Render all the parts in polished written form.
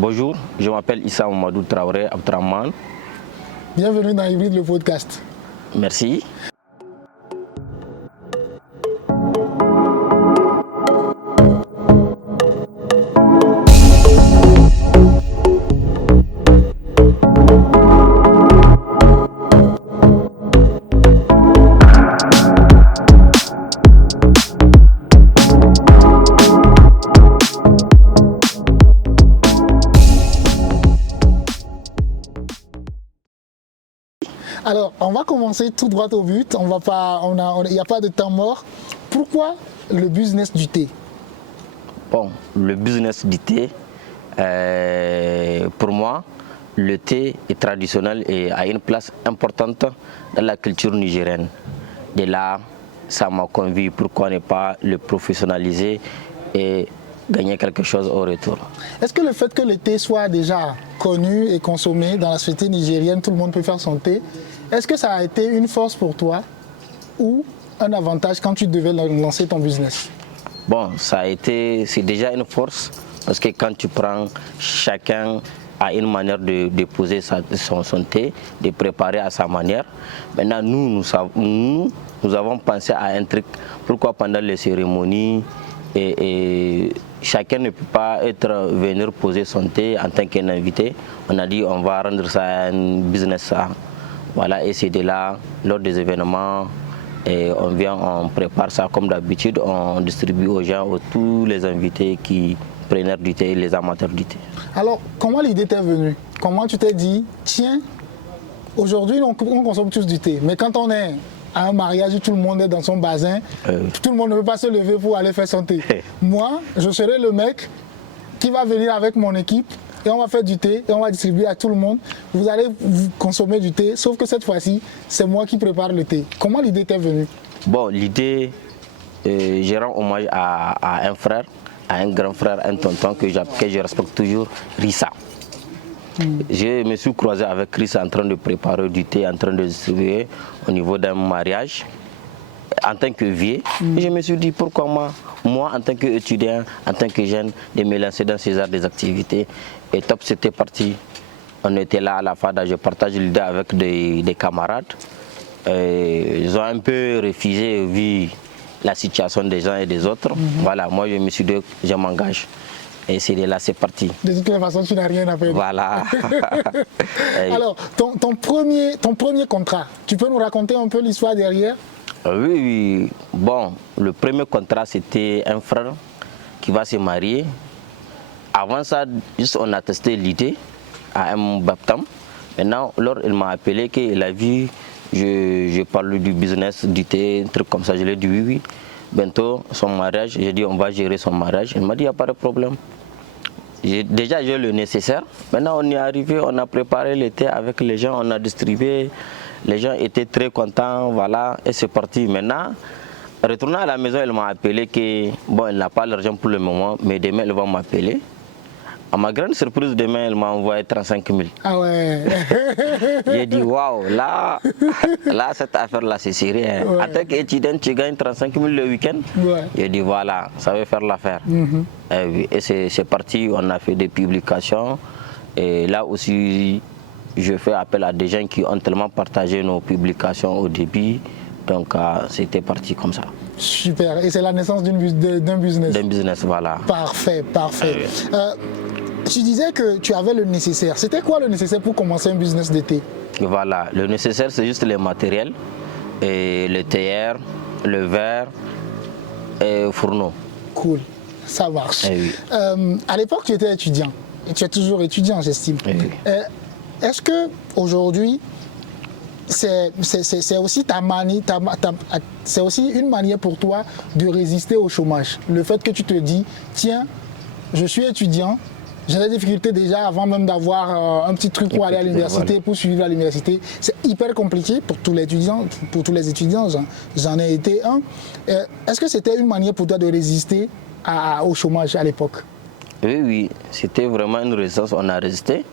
Bonjour, je m'appelle Issa Mamadou Traoré Abdraman. Bienvenue dans Hybride, le podcast. Merci. Alors, on va commencer tout droit au but. Il n'y a pas de temps mort. Pourquoi le business du thé? Bon, le business du thé, pour moi, le thé est traditionnel et a une place importante dans la culture nigérienne. De là, ça m'a convaincu pourquoi ne pas le professionnaliser et gagner quelque chose au retour. Est-ce que le fait que le thé soit déjà connu et consommé dans la société nigérienne, tout le monde peut faire son thé, est-ce que ça a été une force pour toi ou un avantage quand tu devais lancer ton business? Bon, c'est déjà une force parce que quand tu prends, chacun a une manière de déposer son thé, de préparer à sa manière. Maintenant, nous avons pensé à un truc, pourquoi pendant les cérémonies, et chacun ne peut pas venir poser son thé en tant qu'un invité. On a dit on va rendre ça un business. Voilà, et c'est de là, lors des événements, et on prépare ça comme d'habitude, on distribue aux gens, tous les invités qui prennent du thé, les amateurs du thé. Alors, comment l'idée t'est venue? Comment tu t'es dit, tiens, aujourd'hui on consomme tous du thé, mais quand on est à un mariage où tout le monde est dans son bazin, tout le monde ne peut pas se lever pour aller faire son thé. Moi, je serai le mec qui va venir avec mon équipe et on va faire du thé et on va distribuer à tout le monde. Vous allez consommer du thé, sauf que cette fois-ci, c'est moi qui prépare le thé. Comment l'idée t'est venue? Bon, l'idée, je rends hommage à un frère, à un grand frère, un tonton que je respecte toujours, Rissa. Je me suis croisé avec Chris en train de préparer du thé, en train de distribuer au niveau d'un mariage en tant que vieux. Et je me suis dit pourquoi moi en tant qu'étudiant, en tant que jeune, de me lancer dans ces arts des activités. Et top, c'était parti. On était là à la FADA, je partage l'idée avec des camarades. Ils ont un peu refusé vu la situation des uns et des autres. Voilà, moi je me suis dit, je m'engage. Et c'est de là, c'est parti. De toute façon, tu n'as rien à perdre. Voilà. Alors, ton premier contrat, tu peux nous raconter un peu l'histoire derrière? Oui. Bon, le premier contrat, c'était un frère qui va se marier. Avant ça, juste on a testé l'idée à un baptême. Maintenant, lors il m'a appelé qu'il a vu, je parle du business, du thé, un truc comme ça. Je lui ai dit oui. Bientôt, son mariage, j'ai dit on va gérer son mariage. Il m'a dit il n'y a pas de problème. Déjà, j'ai le nécessaire. Maintenant, on est arrivé, on a préparé le thé avec les gens, on a distribué. Les gens étaient très contents, voilà, et c'est parti. Maintenant, retournant à la maison, elle m'a appelé que, bon, elle n'a pas l'argent pour le moment, mais demain, elle va m'appeler. À ma grande surprise, demain, elle m'a envoyé 35 000. Ah ouais. J'ai dit, waouh, là, cette affaire-là, c'est sérieux. Hein. Ouais. En tant qu'étudiant, tu gagnes 35 000 le week-end. Ouais. J'ai dit, voilà, ça va faire l'affaire. Et c'est parti, on a fait des publications. Et là aussi, je fais appel à des gens qui ont tellement partagé nos publications au début. Donc, c'était parti comme ça. Super. Et c'est la naissance d'un business. D'un business, voilà. Parfait. Tu disais que tu avais le nécessaire. C'était quoi le nécessaire pour commencer un business de thé? Voilà, le nécessaire, c'est juste les matériels, et le théière, le verre et le fourneau. Cool, ça marche. Oui. À l'époque, tu étais étudiant. Et tu es toujours étudiant, j'estime. Oui. Est-ce qu'aujourd'hui, c'est aussi c'est aussi une manière pour toi de résister au chômage? Le fait que tu te dis, tiens, je suis étudiant, j'ai des difficultés déjà avant même d'avoir un petit truc pour aller à l'université, pour suivre à l'université. C'est hyper compliqué pour tous les étudiants, j'en ai été un. Est-ce que c'était une manière pour toi de résister au chômage à l'époque? Oui, c'était vraiment une résistance, on a résisté.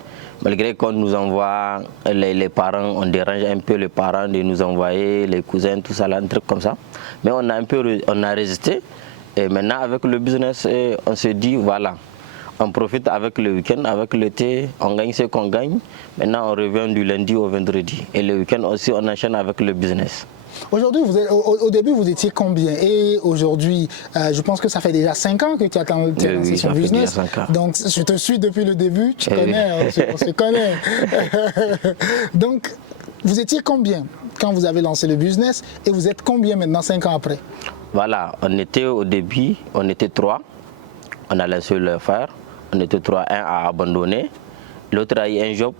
Malgré qu'on nous envoie, les parents, on dérange un peu les parents de nous envoyer, les cousins, tout ça, là, un truc comme ça. Mais on a résisté. Et maintenant, avec le business, on se dit, voilà, On profite avec le week-end, avec le thé, on gagne ce qu'on gagne. Maintenant, on revient du lundi au vendredi. Et le week-end aussi, on enchaîne avec le business. Aujourd'hui, au début, vous étiez combien? Et aujourd'hui, je pense que ça fait déjà 5 ans que tu as lancé son business. Donc, je te suis depuis le début, tu connais, on se connaît. Donc, vous étiez combien quand vous avez lancé le business et vous êtes combien maintenant 5 ans après? Voilà, on était au début, on était 3. On a laissé le faire. On était 3, un a abandonné. L'autre a eu un job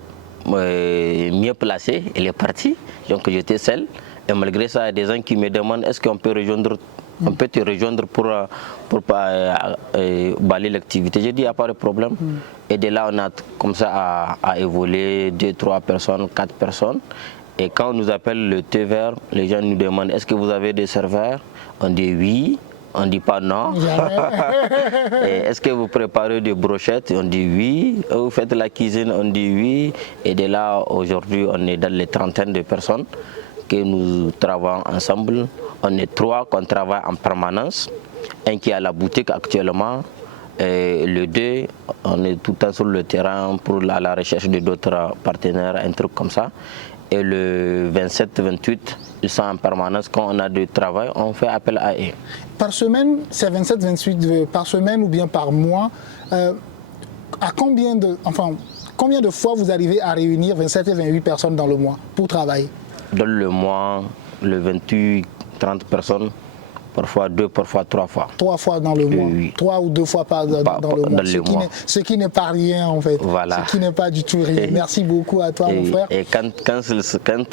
mieux placé, il est parti. Donc j'étais seul. Et malgré ça, il y a des gens qui me demandent est-ce qu'on peut te rejoindre pour balayer l'activité. J'ai dit, il n'y a pas de problème. Et de là, on a comme ça à évoluer 2, 3 personnes, 4 personnes. Et quand on nous appelle le thé vert, les gens nous demandent est-ce que vous avez des serveurs? On dit oui. On ne dit pas non. Est-ce que vous préparez des brochettes? On dit oui. Vous faites la cuisine? On dit oui. Et de là, aujourd'hui, on est dans les trentaines de personnes que nous travaillons ensemble. On est 3 qu'on travaille en permanence. Un qui est à la boutique actuellement. Et le 2, on est tout le temps sur le terrain pour la recherche de d'autres partenaires, un truc comme ça. Et le 27, 28, ils sont en permanence. Quand on a du travail, on fait appel à eux. Par semaine, c'est 27, 28 par semaine ou bien par mois. À combien de fois vous arrivez à réunir 27 et 28 personnes dans le mois pour travailler? Dans le mois, le 28, 30 personnes. Parfois 2, parfois 3 fois. 3 fois dans le mois. Oui. 3 ou 2 fois dans le mois. Ce qui n'est pas rien en fait. Voilà. Ce qui n'est pas du tout rien. Merci beaucoup à toi mon frère. Et quand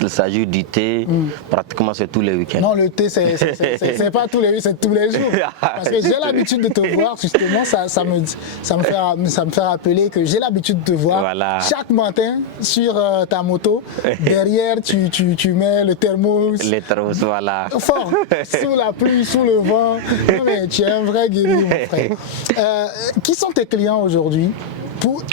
il s'agit du thé, pratiquement c'est tous les week-ends. Non, le thé c'est pas tous les week-ends, c'est tous les jours. Parce que j'ai l'habitude de te voir, justement, ça me fait rappeler que j'ai l'habitude de te voir chaque matin sur ta moto. Derrière, tu mets le thermos. Les thermos, voilà. Fort, sous la pluie, sous le vent. Non, mais tu es un vrai guerrier, mon frère. Qui sont tes clients aujourd'hui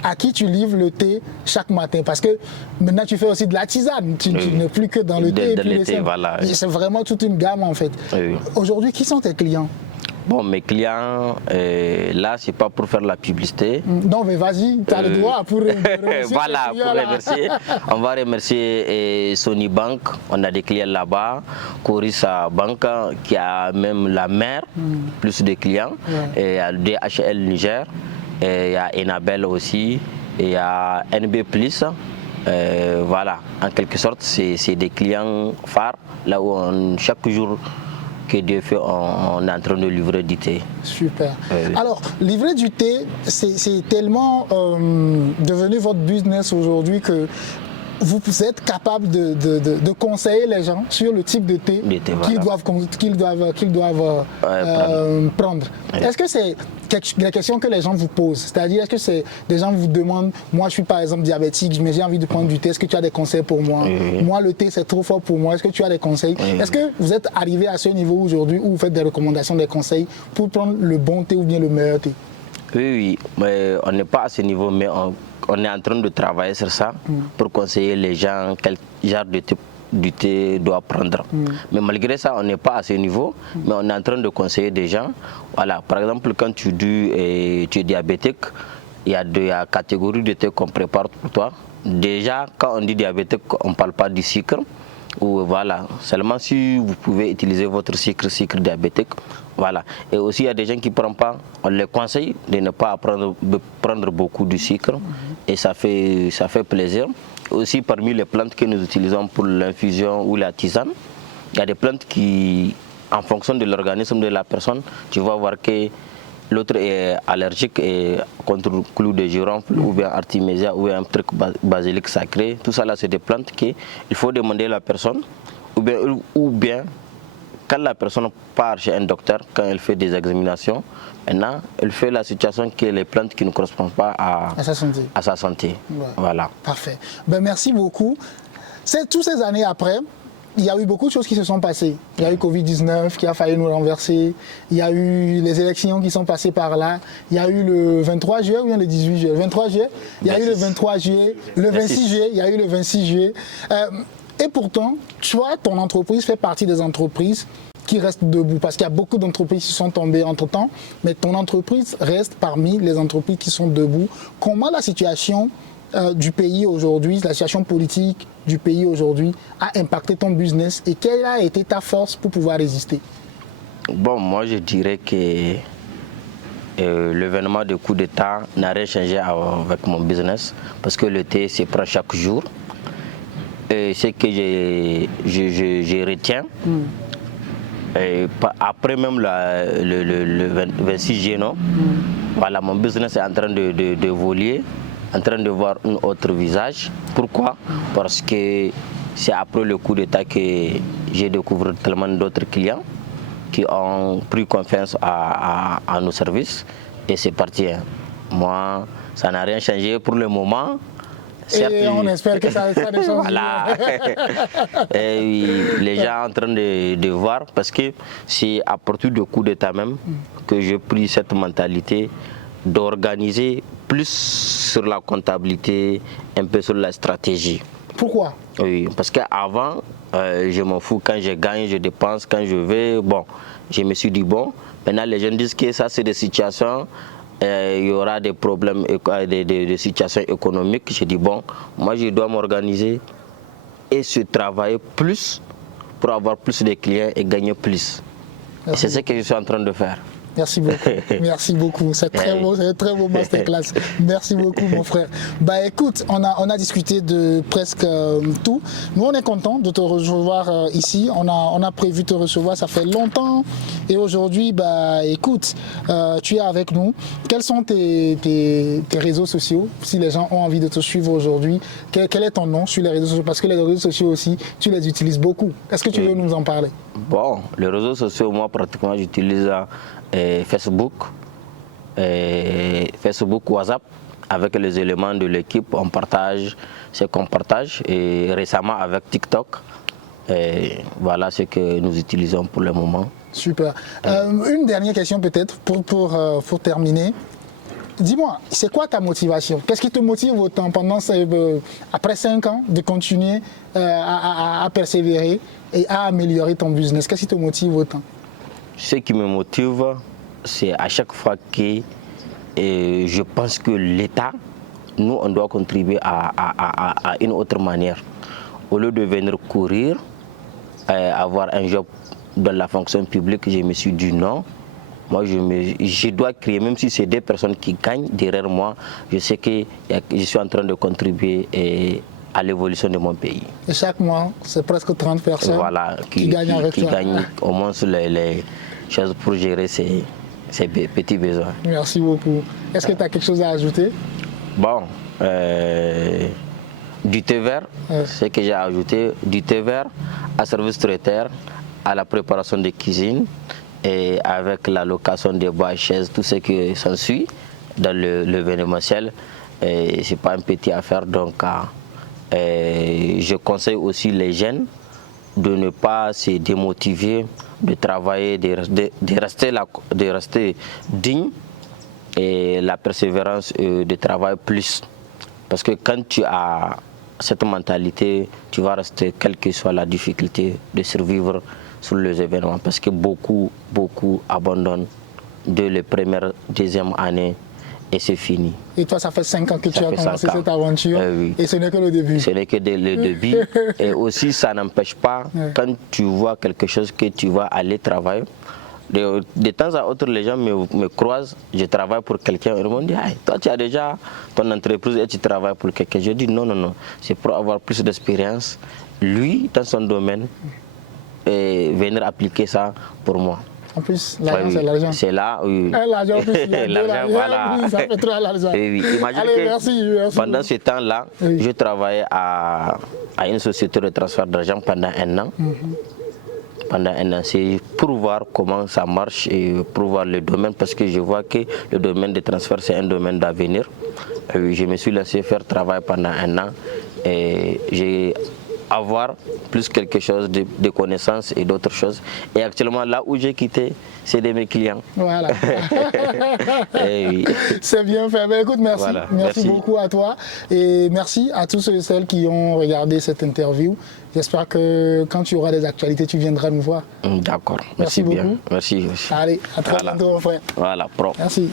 à qui tu livres le thé chaque matin? Parce que maintenant tu fais aussi de la tisane, tu n'es plus que dans le thé. Voilà. C'est vraiment toute une gamme en fait. Oui. Aujourd'hui, qui sont tes clients? Bon, mes clients, là, c'est pas pour faire la publicité. Non, mais vas-y, tu as le droit pour remercier. Voilà, pour remercier. On va remercier Sony Bank. On a des clients là-bas. Corissa Bank, qui a même la mère, plus de clients. Et il y a DHL Niger. Et il y a Enabel aussi. Et il y a NB+. Voilà, en quelque sorte, c'est des clients phares. Là où chaque jour que Dieu fait, on est en train de livrer du thé. Super. Alors, livrer du thé, c'est tellement devenu votre business aujourd'hui que vous êtes capable de conseiller les gens sur le type de thé qu'ils doivent prendre. Est-ce que c'est la question que les gens vous posent? C'est-à-dire, est-ce que c'est des gens vous demandent, moi je suis par exemple diabétique, mais j'ai envie de prendre du thé, est-ce que tu as des conseils pour moi? Moi le thé c'est trop fort pour moi, est-ce que tu as des conseils? Est-ce que vous êtes arrivé à ce niveau aujourd'hui où vous faites des recommandations, des conseils pour prendre le bon thé ou bien le meilleur thé? Oui, mais on n'est pas à ce niveau, mais on est en train de travailler sur ça pour conseiller les gens quel genre de thé doit prendre. Mais malgré ça, on n'est pas à ce niveau, mais on est en train de conseiller des gens. Voilà, par exemple, quand tu es diabétique, il y a 2 catégories de thé qu'on prépare pour toi. Déjà, quand on dit diabétique, on ne parle pas du sucre. Ou voilà, seulement si vous pouvez utiliser votre sucre diabétique, voilà. Et aussi il y a des gens qui ne prennent pas, on les conseille de ne pas prendre beaucoup de sucre et ça fait plaisir. Aussi parmi les plantes que nous utilisons pour l'infusion ou la tisane, il y a des plantes qui, en fonction de l'organisme de la personne, tu vas voir que l'autre est allergique contre le clou de girofle ou bien artémisia ou un truc basilic sacré. Tout ça là, c'est des plantes qu'il faut demander à la personne ou bien quand la personne part chez un docteur, quand elle fait des examinations, maintenant elle fait la situation que les plantes qui ne correspondent pas à sa santé. Ouais. Voilà. Parfait. Ben, merci beaucoup. Toutes ces années après, il y a eu beaucoup de choses qui se sont passées. Il y a eu Covid-19 qui a failli nous renverser. Il y a eu les élections qui sont passées par là. Il y a eu le 23 juillet ou bien le 18 juillet. Le 23 juillet, il y a eu le 23 juillet. Le 26 juillet, il y a eu le 26 juillet. Et pourtant, toi, ton entreprise fait partie des entreprises qui reste debout? Parce qu'il y a beaucoup d'entreprises qui sont tombées entre-temps, mais ton entreprise reste parmi les entreprises qui sont debout. Comment la situation du pays aujourd'hui, la situation politique du pays aujourd'hui a impacté ton business et quelle a été ta force pour pouvoir résister? Bon, moi je dirais que l'événement de coup d'État n'a rien changé avec mon business parce que le thé se prend chaque jour. Et ce que je retiens, et après même le 26 juillet, voilà, mon business est en train d'évoluer, en train de voir un autre visage. Pourquoi? Parce que c'est après le coup d'État que j'ai découvert tellement d'autres clients qui ont pris confiance à nos services et c'est parti. Moi, ça n'a rien changé pour le moment. Certes, et on espère que ça ne change. Voilà. Et les gens sont en train de voir parce que c'est à partir du coup d'État même que j'ai pris cette mentalité d'organiser plus sur la comptabilité, un peu sur la stratégie. Pourquoi? Oui, parce qu'avant, je m'en fous, quand je gagne, je dépense, quand je vais, bon, je me suis dit bon, maintenant les gens disent que ça c'est des situations, il y aura des problèmes, des situations économiques. J'ai dit bon, moi je dois m'organiser et se travailler plus pour avoir plus de clients et gagner plus. Et c'est ce que je suis en train de faire. Merci beaucoup, merci beaucoup. C'est très beau, c'est un très beau masterclass. Merci beaucoup, mon frère. Bah écoute, on a discuté de presque tout. Nous, on est content de te recevoir ici. On a prévu te recevoir, ça fait longtemps. Et aujourd'hui, bah écoute, tu es avec nous. Quels sont tes réseaux sociaux? Si les gens ont envie de te suivre aujourd'hui, quel est ton nom sur les réseaux sociaux? Parce que les réseaux sociaux aussi, tu les utilises beaucoup. Est-ce que tu veux nous en parler? Bon, les réseaux sociaux, moi pratiquement j'utilise Facebook, WhatsApp, avec les éléments de l'équipe, on partage ce qu'on partage, et récemment avec TikTok, voilà ce que nous utilisons pour le moment. Super. Une dernière question peut-être pour terminer. Dis-moi, c'est quoi ta motivation? Qu'est-ce qui te motive autant après 5 ans de continuer à persévérer et à améliorer ton business? Qu'est-ce qui te motive autant? Ce qui me motive, c'est à chaque fois que je pense que l'État, nous, on doit contribuer à une autre manière. Au lieu de venir courir, avoir un job dans la fonction publique, je me suis dit non. Moi, je dois créer, même si c'est 2 personnes qui gagnent derrière moi, je sais que je suis en train de contribuer à l'évolution de mon pays. Et chaque mois, c'est presque 30 personnes qui gagnent avec toi. Qui gagnent au moins sur les choses pour gérer ces petits besoins. Merci beaucoup. Est-ce que tu as quelque chose à ajouter? Bon, du thé vert, ce que j'ai ajouté, du thé vert à service traiteur, à la préparation de cuisine et avec la location des bois, chaises, tout ce qui s'ensuit dans l'événementiel. C'est pas un petit affaire, donc je conseille aussi les jeunes de ne pas se démotiver, de travailler, de rester digne et la persévérance de travailler plus. Parce que quand tu as cette mentalité, tu vas rester, quelle que soit la difficulté, de survivre sur les événements. Parce que beaucoup abandonnent dès les premières, deuxième années et c'est fini. Et toi, ça fait 5 ans que tu as commencé cette aventure oui. Et ce n'est que le début. Ce n'est que le début. Et aussi, ça n'empêche pas, quand tu vois quelque chose que tu vas aller travailler, de temps à autre, les gens me croisent, je travaille pour quelqu'un, ils m'ont dit, hey, toi tu as déjà ton entreprise et tu travailles pour quelqu'un. Je dis non, c'est pour avoir plus d'expérience, lui, dans son domaine, et venir appliquer ça pour moi. En plus, l'argent, c'est l'argent. C'est là, oui. L'argent, en plus, l'argent, voilà. Oui, ça fait trop l'argent. Oui. Imagine allez, que merci. Pendant ce temps-là, je travaillais à une société de transfert d'argent pendant 1 an. Pendant 1 an, c'est pour voir comment ça marche et pour voir le domaine, parce que je vois que le domaine des transferts, c'est un domaine d'avenir. Je me suis laissé faire travail pendant 1 an et j'ai avoir plus quelque chose de connaissances et d'autres choses. Et actuellement, là où j'ai quitté, c'est de mes clients. Voilà. Oui. C'est bien fait. Ben, écoute, merci. Voilà, Merci merci beaucoup à toi. Et merci à tous ceux et celles qui ont regardé cette interview. J'espère que quand tu auras des actualités, tu viendras nous voir. D'accord. Merci Merci bien. beaucoup. Merci. Allez, à très bientôt, mon frère. Voilà, pro. Merci.